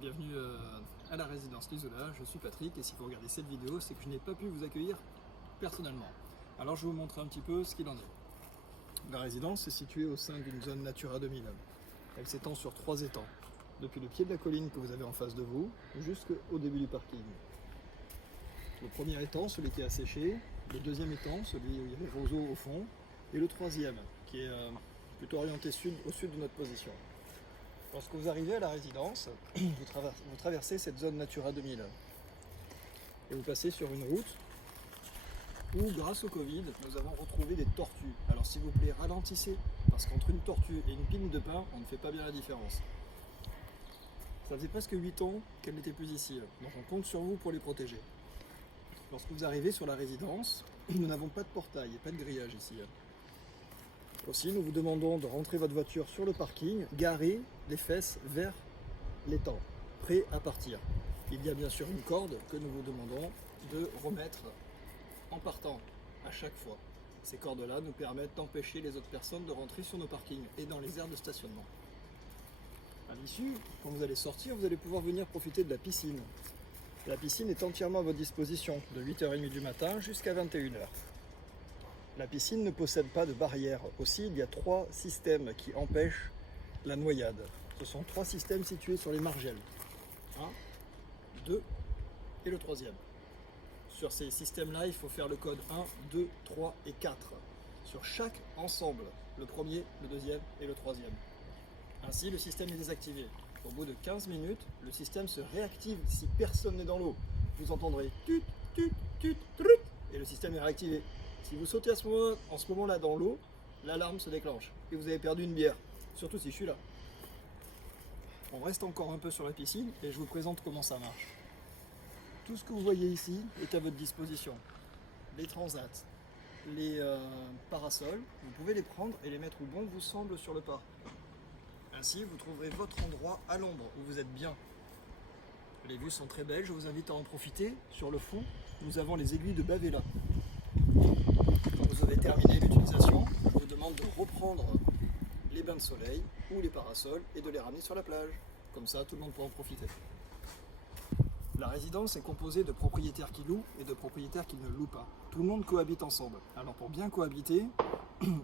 Bienvenue à la résidence Lisola, je suis Patrick et si vous regardez cette vidéo, c'est que je n'ai pas pu vous accueillir personnellement. Alors je vais vous montrer un petit peu ce qu'il en est. La résidence est située au sein d'une zone Natura 2000. Elle s'étend sur 3 étangs, depuis le pied de la colline que vous avez en face de vous, jusqu'au début du parking. Le premier étang, celui qui est asséché, le deuxième étang, celui où il y a les roseaux au fond, et le troisième, qui est plutôt orienté au sud de notre position. Lorsque vous arrivez à la résidence, vous traversez cette zone Natura 2000 et vous passez sur une route où, grâce au Covid, nous avons retrouvé des tortues. Alors s'il vous plaît, ralentissez, parce qu'entre une tortue et une pine de pin, on ne fait pas bien la différence. Ça faisait presque 8 ans qu'elles n'étaient plus ici, donc on compte sur vous pour les protéger. Lorsque vous arrivez sur la résidence, nous n'avons pas de portail et pas de grillage ici. Aussi, nous vous demandons de rentrer votre voiture sur le parking, garée les fesses vers l'étang, prêt à partir. Il y a bien sûr une corde que nous vous demandons de remettre en partant à chaque fois. Ces cordes-là nous permettent d'empêcher les autres personnes de rentrer sur nos parkings et dans les aires de stationnement. À l'issue, quand vous allez sortir, vous allez pouvoir venir profiter de la piscine. La piscine est entièrement à votre disposition, de 8h30 du matin jusqu'à 21h. La piscine ne possède pas de barrière. Aussi, il y a 3 systèmes qui empêchent la noyade. Ce sont 3 systèmes situés sur les margelles. 1, 2 et le 3e. Sur ces systèmes-là, il faut faire le code 1, 2, 3 et 4. Sur chaque ensemble, le premier, le deuxième et le 3e. Ainsi, le système est désactivé. Au bout de 15 minutes, le système se réactive si personne n'est dans l'eau. Vous entendrez tut, tut, tut, trut, et le système est réactivé. Si vous sautez en ce moment-là dans l'eau, l'alarme se déclenche et vous avez perdu une bière, surtout si je suis là. On reste encore un peu sur la piscine et je vous présente comment ça marche. Tout ce que vous voyez ici est à votre disposition. Les transats, les parasols, vous pouvez les prendre et les mettre où bon vous semble sur le parc. Ainsi, vous trouverez votre endroit à l'ombre où vous êtes bien. Les vues sont très belles, je vous invite à en profiter. Sur le fond, nous avons les aiguilles de Bavella. Quand vous avez terminé l'utilisation, je vous demande de reprendre les bains de soleil ou les parasols et de les ramener sur la plage. Comme ça, tout le monde pourra en profiter. La résidence est composée de propriétaires qui louent et de propriétaires qui ne louent pas. Tout le monde cohabite ensemble. Alors pour bien cohabiter,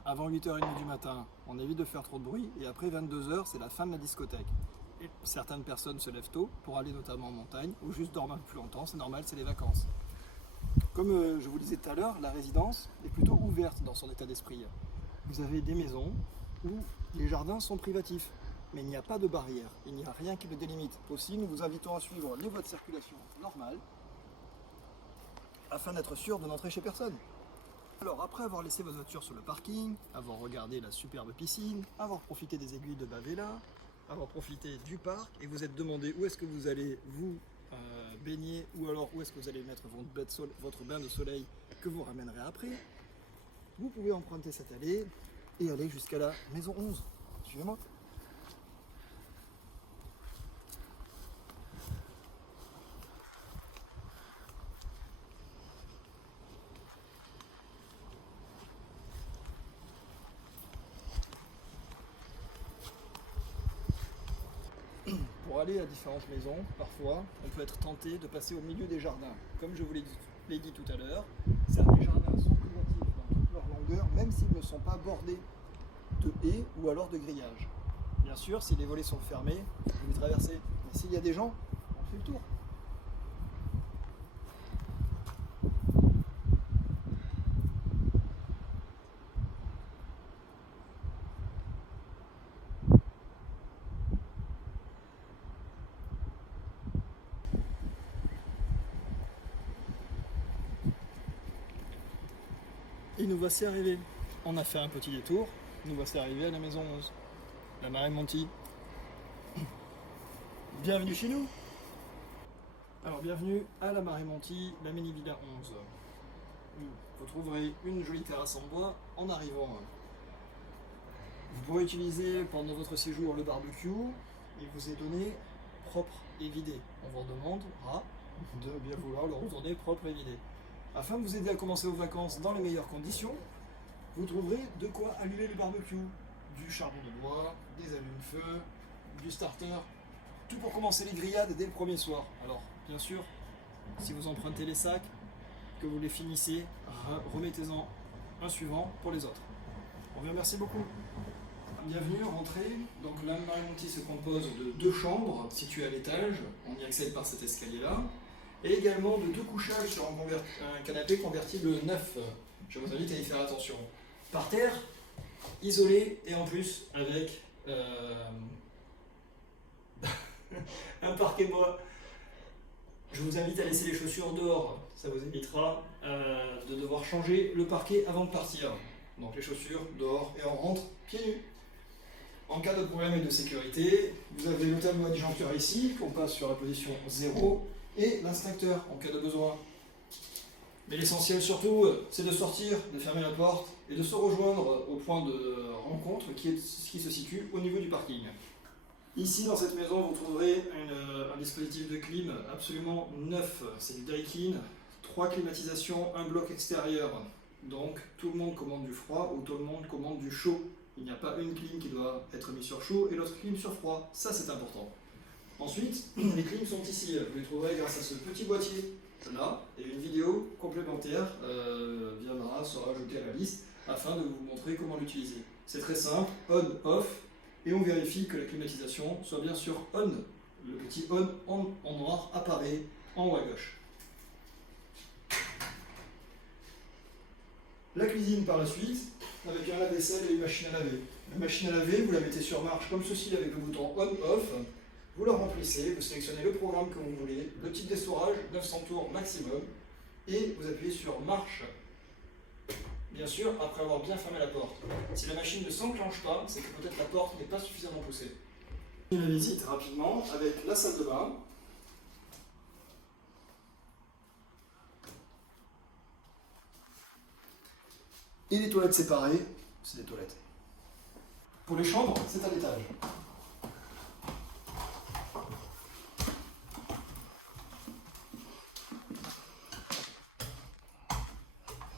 avant 8h30 du matin, on évite de faire trop de bruit et après 22h, c'est la fin de la discothèque. Et certaines personnes se lèvent tôt pour aller notamment en montagne ou juste dormir un peu plus longtemps, c'est normal, c'est les vacances. Comme je vous le disais tout à l'heure, la résidence est plutôt ouverte dans son état d'esprit. Vous avez des maisons où les jardins sont privatifs, mais il n'y a pas de barrière, il n'y a rien qui le délimite. Aussi, nous vous invitons à suivre les voies de circulation normales afin d'être sûr de n'entrer chez personne. Alors, après avoir laissé votre voiture sur le parking, avoir regardé la superbe piscine, avoir profité des aiguilles de Bavella, avoir profité du parc, et vous êtes demandé où est-ce que vous allez vous baigner ou alors où est-ce que vous allez mettre votre bain de soleil que vous ramènerez après, vous pouvez emprunter cette allée et aller jusqu'à la maison 11. Suivez-moi. Pour aller à différentes maisons, parfois, on peut être tenté de passer au milieu des jardins. Comme je vous l'ai dit tout à l'heure, certains jardins sont privatifs dans toute leur longueur, même s'ils ne sont pas bordés de haies ou alors de grillages. Bien sûr, si les volets sont fermés, vous les traversez. Mais s'il y a des gens, on fait le tour. Et nous voici arrivés. On a fait un petit détour, nous voici arrivés à la maison 11, la Marée Monti. Bienvenue chez nous. Alors bienvenue à la Marée Monti, la mini villa 11. Vous trouverez une jolie terrasse en bois en arrivant. Vous pourrez utiliser pendant votre séjour le barbecue. Il vous est donné propre et vidé. On vous demandera de bien vouloir le retourner propre et vidé. Afin de vous aider à commencer vos vacances dans les meilleures conditions, vous trouverez de quoi allumer le barbecue. Du charbon de bois, des allumes-feu, du starter, Tout pour commencer les grillades dès le premier soir. Alors, bien sûr, si vous empruntez les sacs, que vous les finissez, remettez-en un suivant pour les autres. On vous remercie beaucoup. Bienvenue, rentrez. Donc la Marine Monti se compose de 2 chambres situées à l'étage. On y accède par cet escalier-là. Et également de 2 couchages sur un canapé convertible neuf. Je vous invite à y faire attention. Par terre, isolé et en plus avec un parquet bois. Je vous invite à laisser les chaussures dehors. Ça vous évitera de devoir changer le parquet avant de partir. Donc les chaussures dehors et on rentre pieds nus. En cas de problème et de sécurité, vous avez le tableau adjoncteur ici, qu'on passe sur la position 0, et l'extincteur en cas de besoin. Mais l'essentiel surtout, c'est de sortir, de fermer la porte et de se rejoindre au point de rencontre qui se situe au niveau du parking. Ici, dans cette maison, vous trouverez un dispositif de clim absolument neuf. C'est du Daikin, 3 climatisations, un bloc extérieur. Donc, tout le monde commande du froid ou tout le monde commande du chaud. Il n'y a pas une clim qui doit être mise sur chaud et l'autre clim sur froid. Ça, c'est important. Ensuite, les clims sont ici. Vous les trouverez grâce à ce petit boîtier là. Et une vidéo complémentaire sera ajoutée à la liste afin de vous montrer comment l'utiliser. C'est très simple, on-off. Et on vérifie que la climatisation soit bien sûr on. Le petit on en noir apparaît en haut à gauche. La cuisine par la suite, avec un lave-vaisselle et une machine à laver. La machine à laver, vous la mettez sur marche comme ceci avec le bouton on-off. Vous la remplissez, vous sélectionnez le programme que vous voulez, le type d'essorage, 900 tours maximum, et vous appuyez sur marche. Bien sûr, après avoir bien fermé la porte. Si la machine ne s'enclenche pas, c'est que peut-être la porte n'est pas suffisamment poussée. Une visite rapidement avec la salle de bain. Et les toilettes séparées, c'est des toilettes. Pour les chambres, c'est à l'étage.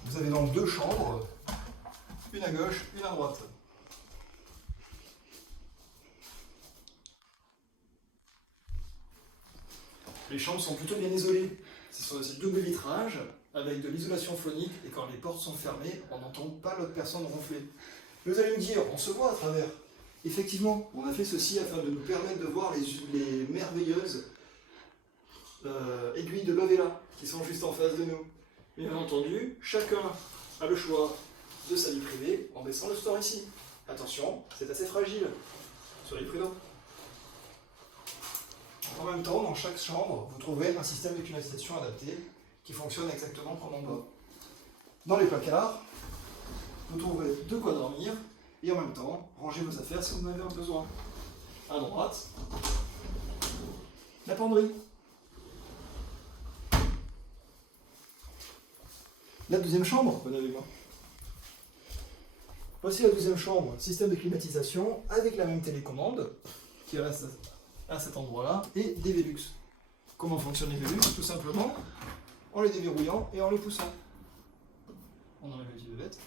Vous avez donc 2 chambres, une à gauche, une à droite. Les chambres sont plutôt bien isolées. C'est double vitrage avec de l'isolation phonique et quand les portes sont fermées, on n'entend pas l'autre personne ronfler. Vous allez me dire, on se voit à travers. Effectivement, on a fait ceci afin de nous permettre de voir les merveilleuses aiguilles de Bavella qui sont juste en face de nous. Bien entendu, chacun a le choix de sa vie privée en baissant le store ici. Attention, c'est assez fragile. Soyez prudents. En même temps, dans chaque chambre, vous trouverez un système de climatisation adapté qui fonctionne exactement comme en bas. Dans les placards, vous trouverez de quoi dormir et en même temps, ranger vos affaires si vous en avez besoin. À droite, la penderie. La deuxième chambre, venez avec moi. Voici la deuxième chambre, système de climatisation avec la même télécommande qui reste à cet endroit-là et des Velux. Comment fonctionnent les Velux? Tout simplement en les déverrouillant et en les poussant. On enlève les petites bébêtes.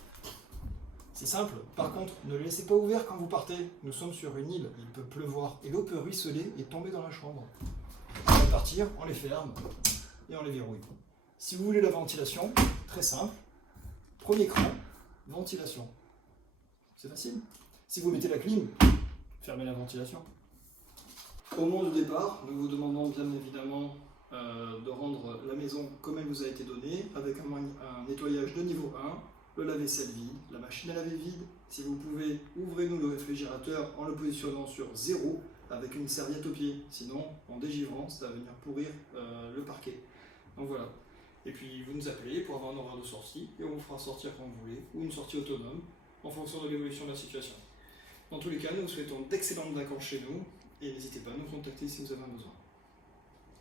C'est simple. Par contre, ne le laissez pas ouvert quand vous partez. Nous sommes sur une île, il peut pleuvoir et l'eau peut ruisseler et tomber dans la chambre. On va partir, on les ferme et on les verrouille. Si vous voulez la ventilation, très simple. Premier cran, ventilation. C'est facile. Si vous mettez la clim, fermez la ventilation. Au moment de départ, nous vous demandons bien évidemment de rendre la maison comme elle vous a été donnée, avec un nettoyage de niveau 1, le lave-vaisselle vide, la machine à laver vide. Si vous pouvez, ouvrez-nous le réfrigérateur en le positionnant sur 0 avec une serviette au pied. Sinon, en dégivrant, ça va venir pourrir le parquet. Donc voilà. Et puis vous nous appelez pour avoir un horaire de sortie et on vous fera sortir quand vous voulez, ou une sortie autonome en fonction de l'évolution de la situation. Dans tous les cas, nous vous souhaitons d'excellentes vacances chez nous et n'hésitez pas à nous contacter si vous avez un besoin.